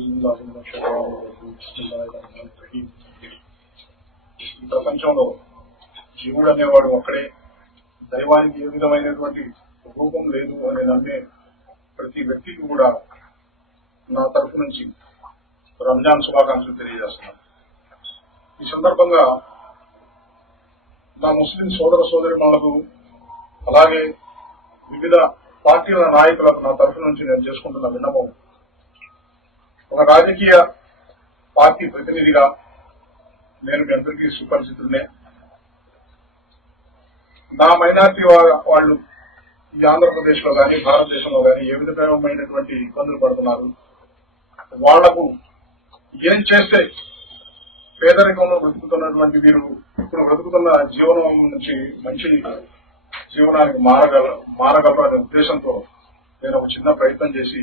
ఈ ప్రపంచంలో జీవుడు అనేవాడు ఒక్కడే, దైవానికి ఏ విధమైనటువంటి రూపం లేదు అని నమ్మే ప్రతి వ్యక్తికి కూడా నా తరఫు నుంచి రంజాన్ శుభాకాంక్షలు తెలియజేస్తున్నాను. ఈ సందర్భంగా నా ముస్లిం సోదర సోదరిమణులకు అలాగే వివిధ పార్టీల నాయకులకు నా తరఫు నుంచి నేను చేసుకుంటున్న విన్నపం, ఒక రాజకీయ పార్టీ ప్రతినిధిగా నేను మీ అందరికీ సుపరిచితున్నే. నా మైనార్టీ వాళ్ళు ఈ ఆంధ్రప్రదేశ్ లో కానీ భారతదేశంలో కానీ ఏ విధమైనటువంటి ఇబ్బందులు పడుతున్నారు, వాళ్లకు ఏం చేస్తే పేదరికంలో బ్రతుకుతున్నటువంటి వీరు ఇప్పుడు బ్రతుకుతున్న జీవనం నుంచి మంచి జీవనానికి మారగలరనే ఉద్దేశంతో నేను ఒక చిన్న ప్రయత్నం చేసి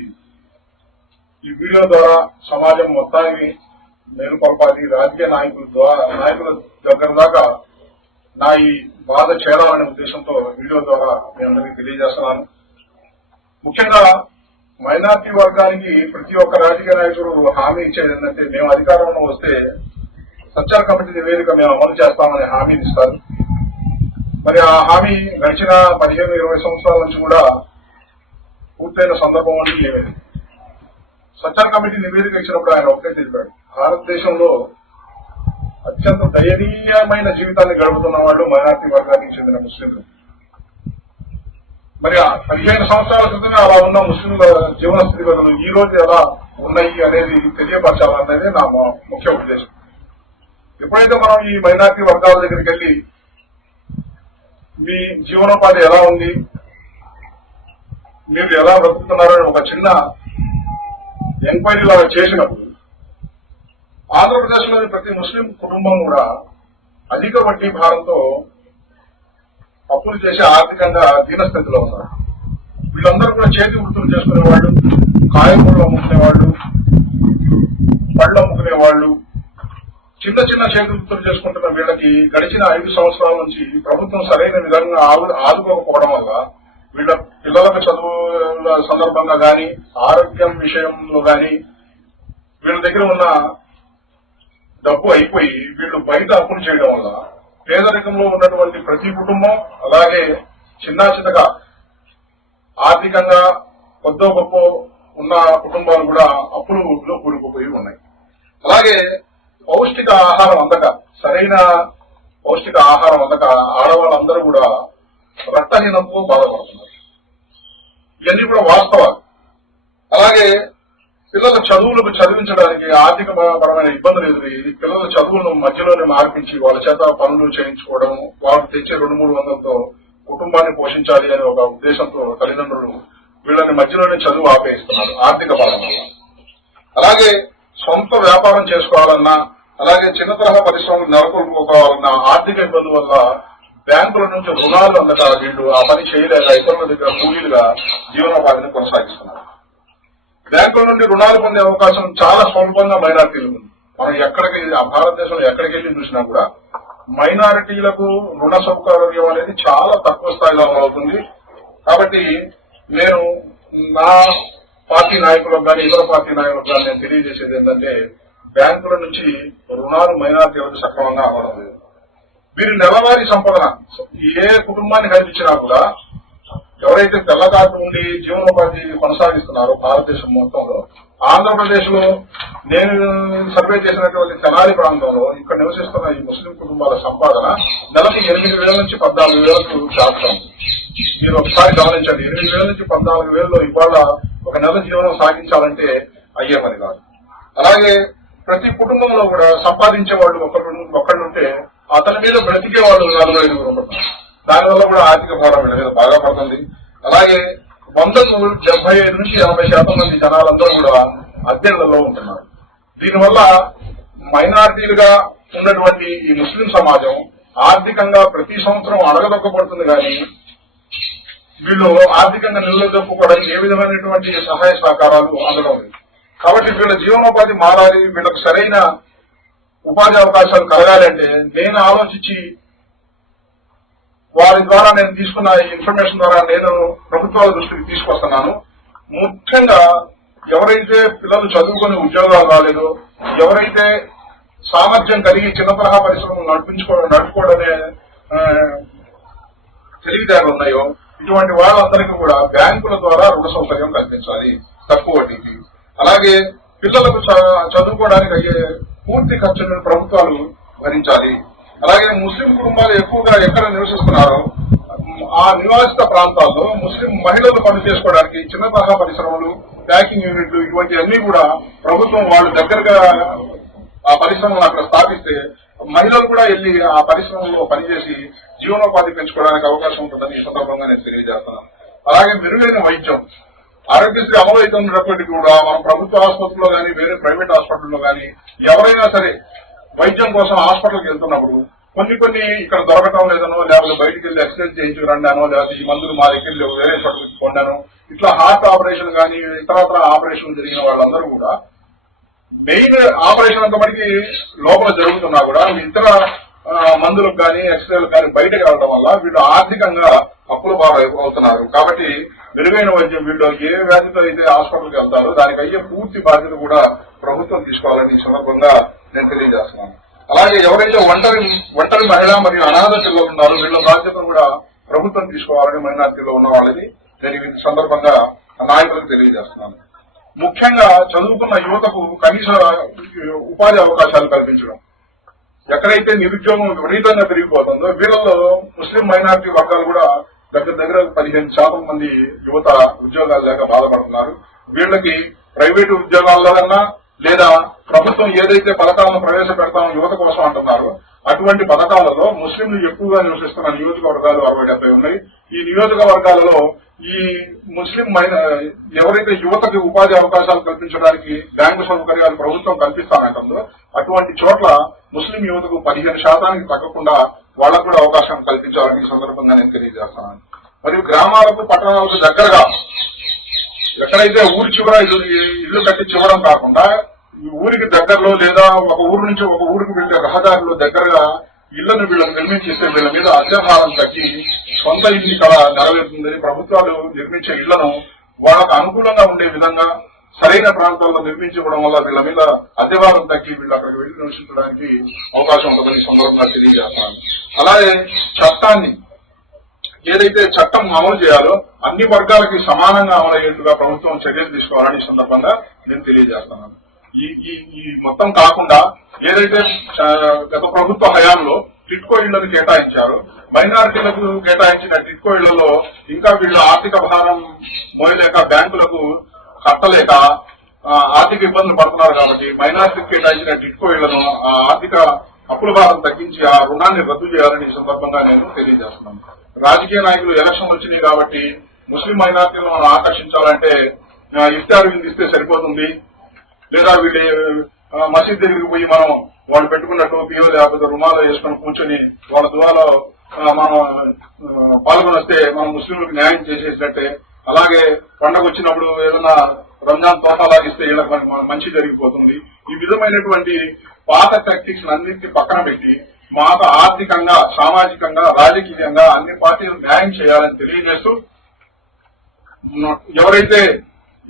ఈ వీడియో ద్వారా సమాజం మొత్తానికి మేలుకొల్పాలి, రాజకీయ నాయకుల దగ్గర దాకా నా ఈ బాధ చేరాలనే ఉద్దేశంతో వీడియో ద్వారా మీ అందరికీ తెలియజేస్తున్నాను. ముఖ్యంగా మైనార్టీ వర్గానికి ప్రతి ఒక్క రాజకీయ నాయకుడు హామీ ఇచ్చేది ఏంటంటే, మేము అధికారంలో వస్తే సత్యాల కమిటీ నివేదిక మేము అమలు చేస్తామని హామీ ఇస్తారు. మరి ఆ హామీ గడిచిన 15-20 సంవత్సరాల నుంచి కూడా పూర్తయిన సందర్భం అంటూ ఏమేది. సత్యాల కమిటీ నివేదిక ఇచ్చినప్పుడు ఆయన ఒకటే తెలిపాడు, భారతదేశంలో అత్యంత దయనీయమైన జీవితాన్ని గడుపుతున్న వాళ్ళు మైనార్టీ వర్గానికి చెందిన ముస్లింలు. మరి 15 సంవత్సరాల క్రితమే అలా ఉన్న ముస్లింల జీవన స్థితిగతులు ఈ రోజు ఎలా ఉన్నాయి అనేది తెలియపరచాలనేది నా ముఖ్య ఉద్దేశం. ఎప్పుడైతే మనం ఈ మైనార్టీ వర్గాల దగ్గరికి వెళ్లి మీ జీవనోపాధి ఎలా ఉంది, మీరు ఎలా బ్రతుకుతున్నారని ఒక చిన్న ఎంక్వైరీ లాగా చేసినప్పుడు ఆంధ్రప్రదేశ్ లోని ప్రతి ముస్లిం కుటుంబం కూడా అధిక వడ్డీ భారంతో అప్పులు చేసి ఆర్థికంగా దీనస్థితిలో ఉన్నారు. వీళ్ళందరూ కూడా చేతి వృత్తులు చేసుకునేవాళ్ళు, కాయగూరలు అమ్ముకునేవాళ్ళు, పళ్ళు అమ్ముకునేవాళ్ళు, చిన్న చిన్న చేతి వృత్తులు చేసుకుంటున్న వీళ్ళకి గడిచిన 5 సంవత్సరాల నుంచి ప్రభుత్వం సరైన విధంగా ఆదుకోకపోవడం వల్ల వీళ్ళ పిల్లలకు చదువుల సందర్భంగా గాని, ఆరోగ్యం విషయంలో గాని వీళ్ళ దగ్గర ఉన్న డబ్బు అయిపోయి వీళ్ళు బయట అప్పులు చేయడం వల్ల పేదరికంలో ఉన్నటువంటి ప్రతి కుటుంబం, అలాగే చిన్నగా ఆర్థికంగా కొద్దో గొప్ప ఉన్న కుటుంబాలు కూడా అప్పులలో కూరుకుపోయి ఉన్నాయి. అలాగే పౌష్టిక ఆహారం అందక, సరైన పౌష్టిక ఆహారం అందక ఆడవాళ్ళందరూ కూడా రక్తహీనంతో బాధపడుతున్నారు. ఇవన్నీ కూడా వాస్తవాలు. అలాగే పిల్లల చదువులకు చదివించడానికి ఆర్థిక పరమైన ఇబ్బందులు ఎదురయ్యి పిల్లల చదువులను మధ్యలోనే మార్పించి వాళ్ళ చేత పనులు చేయించుకోవడం, వాళ్ళకు తెచ్చే 200-300తో కుటుంబాన్ని పోషించాలి అనే ఒక ఉద్దేశంతో తల్లిదండ్రులు వీళ్ళని మధ్యలోనే చదువు ఆపేస్తున్నారు ఆర్థిక పరం వల్ల. అలాగే సొంత వ్యాపారం చేసుకోవాలన్నా, అలాగే చిన్న తరహా పరిశ్రమలు నెలకొల్పుకోవాలన్న ఆర్థిక ఇబ్బందుల వల్ల బ్యాంకుల నుంచి రుణాలు అందక వీళ్ళు ఆ పని చేయలేక ఇతరుల దగ్గర కూలీలుగా జీవనోపాధిని కొనసాగిస్తున్నారు. బ్యాంకుల నుండి రుణాలు పొందే అవకాశం చాలా స్వల్పంగా మైనారిటీలు ఉంది. మనం భారతదేశంలో ఎక్కడికి వెళ్ళి చూసినా కూడా మైనారిటీలకు రుణ సౌకర్యం అనేది చాలా తక్కువ స్థాయిలో అవుతుంది. కాబట్టి నేను నా పార్టీ నాయకులకు కానీ ఇతర పార్టీ నాయకులకు కానీ నేను తెలియజేసేది ఏంటంటే, బ్యాంకుల నుంచి రుణాలు మైనారిటీలకు సక్రమంగా అవ్వడం లేదు. వీరు నెలవారీ సంపాదన ఏ కుటుంబాన్ని కల్పించినా కూడా ఎవరైతే తెల్లకాటు ఉండి జీవనోపాధి కొనసాగిస్తున్నారో భారతదేశం మొత్తంలో, ఆంధ్రప్రదేశ్ లో నేను సర్వే చేసినటువంటి తెనాలి ప్రాంతంలో ఇక్కడ నివసిస్తున్న ఈ ముస్లిం కుటుంబాల సంపాదన నెలకి 8,000 నుంచి 14,000 శాతం. మీరు ఒకసారి గమనించండి, 8,000 నుంచి 14,000 ఇవాళ ఒక నెల జీవనం సాగించాలంటే అయ్యే పని కాదు. అలాగే ప్రతి కుటుంబంలో కూడా సంపాదించే వాళ్ళు ఒకళ్ళుంటే అతని మీద బ్రతికే వాళ్ళు 4-5 ఉంటున్నారు. దానివల్ల కూడా ఆర్థిక భారం వీళ్ళ మీద బాగా పడుతుంది. అలాగే 100కు 75 నుంచి 80% మంది జనాలందరూ కూడా అద్దెళ్లలో ఉంటున్నారు. దీనివల్ల మైనారిటీలుగా ఉన్నటువంటి ఈ ముస్లిం సమాజం ఆర్థికంగా ప్రతి సంవత్సరం అడగదొక్కబడుతుంది. కానీ వీళ్ళు ఆర్థికంగా నిలదొక్కుకోవడానికి ఏ విధమైనటువంటి సహాయ సహకారాలు అందడం లేదు. కాబట్టి వీళ్ళ జీవనోపాధి మారాలి, వీళ్ళకు సరైన ఉపాధి అవకాశాలు కలగాలంటే నేను ఆలోచించి వారి ద్వారా నేను తీసుకున్న ఇన్ఫర్మేషన్ ద్వారా నేను ప్రభుత్వాల దృష్టికి తీసుకొస్తున్నాను. ముఖ్యంగా ఎవరైతే పిల్లలు చదువుకునే ఉద్యోగాలు రాలేదో, ఎవరైతే సామర్థ్యం కలిగి చిన్న తరహా పరిశ్రమలు నడుపుకోవడమే తెలివితేటలు ఉన్నాయో ఇటువంటి వాళ్ళందరికీ కూడా బ్యాంకుల ద్వారా రుణ సౌకర్యం కల్పించాలి తక్కువ వడ్డీకి. అలాగే పిల్లలకు చదువుకోవడానికి అయ్యే పూర్తి ఖర్చులను ప్రభుత్వాలు భరించాలి. అలాగే ముస్లిం కుటుంబాలు ఎక్కువగా ఎక్కడ నివసిస్తున్నారో ఆ నివాసిత ప్రాంతాల్లో ముస్లిం మహిళలు పని చేసుకోవడానికి చిన్న తరహా పరిశ్రమలు, ప్యాకింగ్ యూనిట్లు ఇటువంటివన్నీ కూడా ప్రభుత్వం వాళ్ళు దగ్గరగా ఆ పరిశ్రమలు అక్కడ స్థాపిస్తే మహిళలు కూడా వెళ్లి ఆ పరిశ్రమలో పనిచేసి జీవనోపాధి పెంచుకోవడానికి అవకాశం ఉంటుందని ఈ సందర్భంగా నేను తెలియజేస్తున్నాను. అలాగే మెరుగైన వైద్యం, ఆరోగ్యశ్రీ అమలు అవుతున్నప్పటికీ కూడా మనం ప్రభుత్వ ఆసుపత్రుల్లో కానీ వేరే ప్రైవేట్ హాస్పిటల్లో కానీ ఎవరైనా సరే వైద్యం కోసం హాస్పిటల్కి వెళ్తున్నప్పుడు కొన్ని ఇక్కడ దొరకటం లేదనో, లేకపోతే బయటికి వెళ్ళి ఎక్సర్సైజ్ చేయించుకురండానో, లేకపోతే ఈ మందులు మా దగ్గర లేవు వేరే చోట్లకి కొన్నాను, ఇట్లా హార్ట్ ఆపరేషన్ కానీ ఇతరత్ర ఆపరేషన్ జరిగిన వాళ్ళందరూ కూడా మెయిన్ ఆపరేషన్ అంత మటుకి లోపల జరుగుతున్నా కూడా ఇతర మందులకు కానీ ఎక్స్రేలకు కానీ బయటకు వెళ్ళడం వల్ల వీళ్ళు ఆర్థికంగా అప్పుల బాగా అవుతున్నారు. కాబట్టి మెరుగైన వైద్యం వీళ్ళు ఏ వ్యాధితో అయితే హాస్పిటల్కి వెళ్తారో దానికి అయ్యే పూర్తి బాధ్యత కూడా ప్రభుత్వం తీసుకోవాలని ఈ సందర్భంగా నేను తెలియజేస్తున్నాను. అలాగే ఎవరైతే ఒంటరి మహిళ మరియు అనాథ పిల్లలు ఉన్నారో వీళ్ళ బాధ్యతను కూడా ప్రభుత్వం తీసుకోవాలని మైనారిటీలో ఉన్న వాళ్ళని నేను ఈ సందర్భంగా నాయకులకు తెలియజేస్తున్నాను. ముఖ్యంగా చదువుకున్న యువతకు కనీస ఉపాధి అవకాశాలు కల్పించడం. ఎక్కడైతే నిరుద్యోగం విపరీతంగా పెరిగిపోతుందో వీళ్ళలో ముస్లిం మైనారిటీ వర్గాలు కూడా దగ్గర 15% మంది యువత ఉద్యోగాలు లేక బాధపడుతున్నారు. వీళ్ళకి ప్రైవేటు ఉద్యోగాల్లో కన్నా లేదా ప్రభుత్వం ఏదైతే పథకాలను ప్రవేశపెడతామో యువత కోసం అంటున్నారో అటువంటి పథకాలలో ముస్లింలు ఎక్కువగా నివసిస్తున్న నియోజకవర్గాలు 60-70 ఉన్నాయి. ఈ నియోజకవర్గాలలో ఈ ముస్లిం ఎవరైతే యువతకి ఉపాధి అవకాశాలు కల్పించడానికి బ్యాంకు సౌకర్యాలు ప్రభుత్వం కల్పిస్తానంటుందో అటువంటి చోట్ల ముస్లిం యువతకు 15% తగ్గకుండా వాళ్ళకు కూడా అవకాశం కల్పించాలని ఈ సందర్భంగా నేను తెలియజేస్తున్నాను. మరియు గ్రామాలకు పట్టణాలకు దగ్గరగా ఎక్కడైతే ఊరి చివర ఇల్లు కట్టించివ్వడం కాకుండా ఊరికి దగ్గరలో లేదా ఒక ఊరు నుంచి ఒక ఊరికి వెళ్తే రహదారిలో దగ్గరగా ఇళ్లను వీళ్ళని నిర్మించేస్తే వీళ్ళ మీద అత్యాహారం తగ్గి సొంత ఇంటి కళ నెరవేరుతుందని ప్రభుత్వాలు నిర్మించే ఇళ్లను వాళ్ళకు అనుకూలంగా ఉండే విధంగా సరైన ప్రాంతాల్లో నిర్మించడం వల్ల వీళ్ళ మీద అద్దెవారం తగ్గి వీళ్ళు అక్కడికి వెళ్లి నివసించడానికి అవకాశం ఉంటుందని సందర్భంగా తెలియజేస్తాను. అలాగే చట్టాన్ని ఏదైతే చట్టం అమలు చేయాలో అన్ని వర్గాలకి సమానంగా అమలయ్యేట్టుగా ప్రభుత్వం చర్యలు తీసుకోవాలని సందర్భంగా నేను తెలియజేస్తున్నాను. ఈ మొత్తం కాకుండా ఏదైతే గత ప్రభుత్వ హయాంలో టిట్కో ఇళ్లను కేటాయించారో మైనారిటీలకు కేటాయించిన టిట్కో ఇళ్లలో ఇంకా వీళ్ళు ఆర్థిక భారం మోయలేక బ్యాంకులకు కట్టలేక ఆర్థిక ఇబ్బందులు పడుతున్నారు. కాబట్టి మైనారిటీకి కేటాయించిన టిట్కో ఇళ్లను ఆ ఆర్థిక అప్పుల భారం తగ్గించి ఆ రుణాన్ని రద్దు చేయాలని ఈ సందర్భంగా నేను తెలియజేస్తున్నాను. రాజకీయ నాయకులు ఎలక్షన్ వచ్చినాయి కాబట్టి ముస్లిం మైనారిటీలను మనం ఆకర్షించాలంటే ఇఫ్తార్ విందిస్తే సరిపోతుంది, లేదా వీళ్ళు మసీద్ దగ్గరికి పోయి మనం వాళ్ళు పెట్టుకున్న టోపీయో లేకపోతే రుమాలో వేసుకుని కూర్చొని వాళ్ళ దువాలో మనం పాల్గొని వస్తే మనం ముస్లింలకు న్యాయం చేసేసినట్టే. అలాగే పండగ వచ్చినప్పుడు ఏదైనా రంజాన్ తోటా లాగిస్తే వీళ్ళకి మంచి జరిగిపోతుంది. ఈ విధమైనటువంటి పాత టాక్టిక్స్ అన్నింటినీ పక్కన పెట్టి మాకు ఆర్థికంగా, సామాజికంగా, రాజకీయంగా అన్ని పార్టీలు న్యాయం చేయాలని తెలియజేస్తూ ఎవరైతే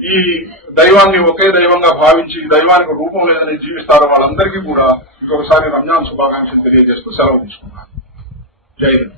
ఈ దైవాన్ని ఒకే దైవంగా భావించి దైవానికి రూపం లేదని జీవిస్తారో వాళ్ళందరికీ కూడా ఇంకొకసారి రంజాన్ శుభాకాంక్షలు తెలియజేస్తూ సెలవు తీసుకున్నాను. జై హింద్.